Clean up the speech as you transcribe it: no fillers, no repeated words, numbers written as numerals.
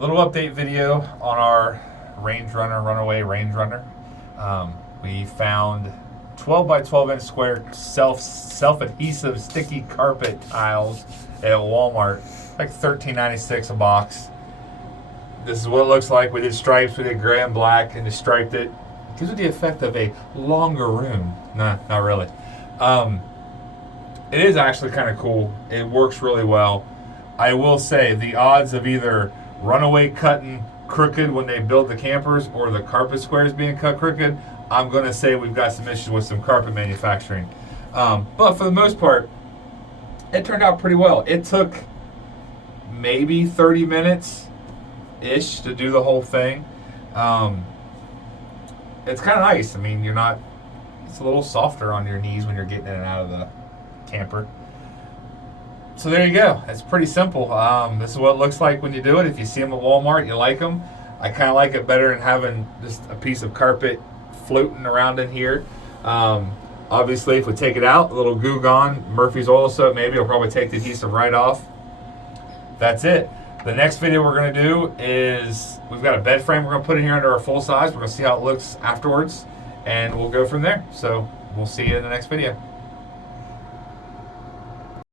Little update video on our runaway range runner. We found 12 by 12 inch square self adhesive sticky carpet tiles at Walmart, like $13.96 a box. This is what it looks like. We did stripes, we did gray and black, and just striped it. Gives it the effect of a longer room. Nah, not really. It is actually kind of cool. It works really well. I will say the odds of either runaway cutting crooked when they build the campers or the carpet squares being cut crooked, I'm going to say we've got some issues with some carpet manufacturing. But for the most part, it turned out pretty well. It took maybe 30 minutes ish to do the whole thing. It's kind of nice. I mean, it's a little softer on your knees when you're getting in and out of the camper. So there you go. It's pretty simple. This is what it looks like when you do it. If you see them at Walmart, you like them. I kind of like it better than having just a piece of carpet floating around in here. Obviously, if we take it out, a little Goo Gone, Murphy's oil soap, maybe it'll probably take the adhesive right off. That's it. The next video we're going to do is we've got a bed frame we're going to put in here under our full size. We're going to see how it looks afterwards, and we'll go from there. So we'll see you in the next video.